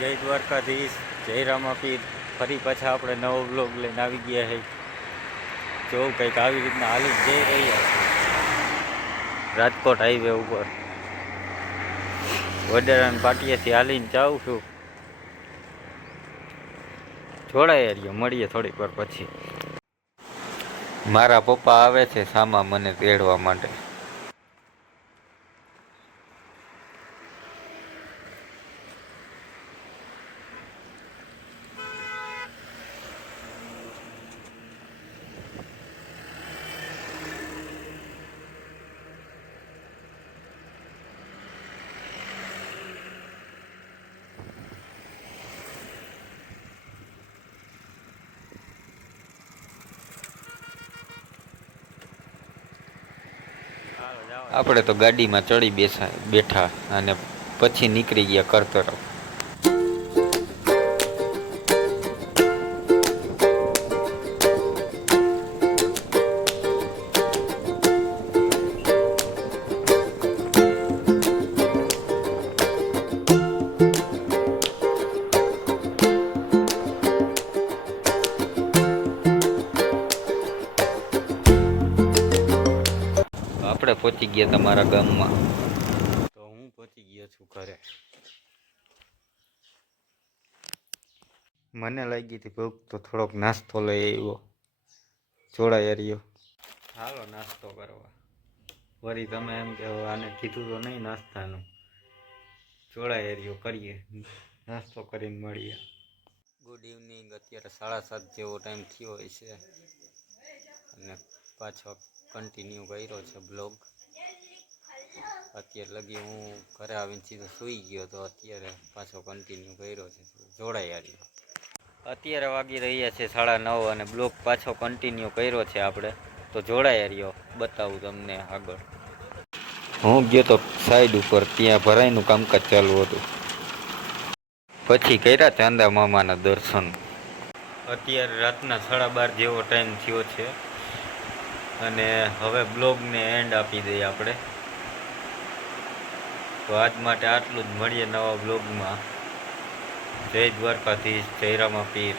જય દ્વારકાધીશ, જય રામાપીર. ફરી પાછા આપણે નવો બ્લોગ લઈને આવી ગયા છે. જો કંઈક આવી રીતના હાલી જઈ રહ્યા છે રાજકોટ હાઈવે ઉપર. વડારાની પાટીએથી હાલીને જાઉં છું. જોડાય રહ્યો, મળીએ થોડીક વાર પછી. મારા પપ્પા આવે છે સામા મને તેડવા માટે. આપણે તો ગાડીમાં ચડી બેઠા અને પછી નીકળી ગયા ઘર તરફ. આપણે પહોંચી ગયા તમારા ગામમાં. તો હું પહોંચી ગયો છું ઘરે. મને લાગી હતી ભૂખ તો થોડોક નાસ્તો લઈ આવ્યો. જોડાઈ રહ્યો. હાલો નાસ્તો કરવા. વળી તમે એમ કે આને કીધું તો નહીં નાસ્તાનું. જોડાઈ રહ્યો, કરીએ નાસ્તો કરીને મળીએ. Good evening. અત્યારે 7:30 જેવો ટાઈમ થયો હોય છે અને પાછો કન્ટિન્યુ કર્યો છે બ્લોગ. અત્યારે લગી હું ઘરે આવીને સીધો સૂઈ ગયો તો અત્યારે પાછો કન્ટિન્યુ કર્યો છે. જોડાઈ રહ્યો. અત્યારે વાગી રહ્યા છે 9:30 અને બ્લોગ પાછો કન્ટિન્યુ કર્યો છે આપણે. તો જોડાઈ રહ્યો, બતાવું તમને આગળ. હું ગયો તો સાઈડ ઉપર, ત્યાં ભરાઈનું કામકાજ ચાલુ હતું. પછી કર્યા ચાંદા મામાના દર્શન. અત્યારે રાતના 12:30 જેવો ટાઈમ થયો છે અને હવે બ્લોગને એન્ડ આપી દઈએ આપણે. તો આજ માટે આટલું જ. મળીએ નવા બ્લોગમાં. જય દ્વારકાધીશ, જય રામાપીર.